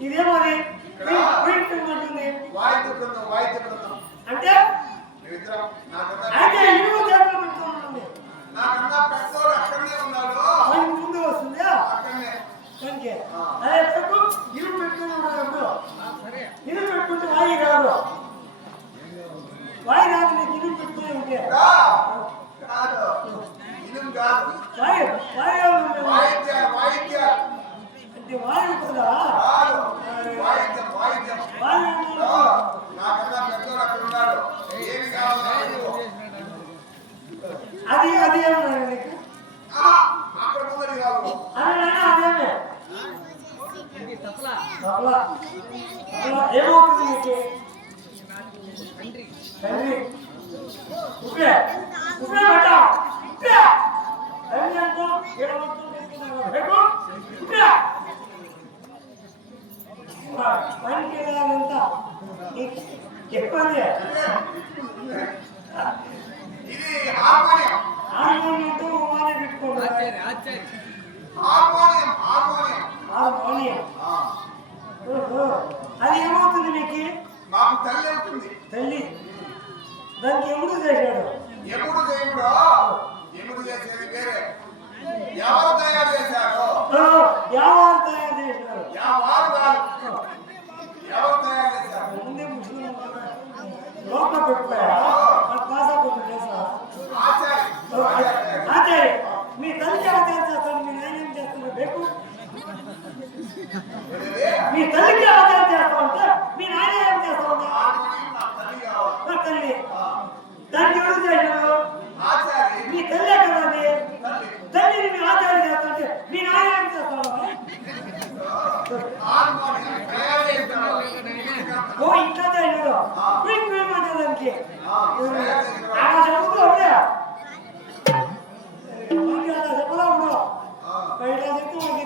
ఇదేమోది అంటే అయితే ఇల్లు చేతులు పెట్టుకుంటుంది ముందు వస్తుందా అదే పెట్టు ఇల్లు పెట్టుకున్నాడు ఇల్లు పెట్టుకుంటే వాయి రాదు వాయి రాదు నీకు ఇల్లు పెట్టుకుని ఉంటే అంటే వాయు కదా అది అది ఏమన్నా నీకు అదేమే ఏమవుతుంది నీకు తండ్రి ఉప్పే ఉప్పే బట్ట ఉప్పే తండ్రి అంటూ పనికి వెళ్ళాలంతా చెప్పండి హార్మోనియంతో ఉమానే పెట్టుకోండి హార్మోనియం అది ఏమవుతుంది మీకు మాకు తల్లి అవుతుంది తల్లి దానికి ఎముడు చేశాడు ఎముడు చేసేది వేరే ఎవరు తయారు చేశారు ఎవరు తయారు చేశారు ఎవరు తయారు చేశారు ముందే ముస్లిం లోపల పెట్టుకోయా కాసా కొంచెం చేసా ఆచార్య మీ తల్లికి ఎలా తయారు చేస్తాడు మీ నాయన ఏం చేస్తాడు రేపు మీ తల్లికి ఎలా తయారు చేస్తా ఉంటే మీ నాయన ఏం చేస్తా ఉన్నా తల్లి దానికి ఎవరు చేశాడు మీ తల్లే కదండి తల్లిని మీ ఆచార్య చేస్తుంటే మీ నాయన ఏం చేస్తాడు ఓ ఇంట్లో తయారు క్విక్ క్విక్ దానికి అలా చెప్పుతూ ఉంటే చెప్పలా ఉండవు బయట చెప్తూ మనకి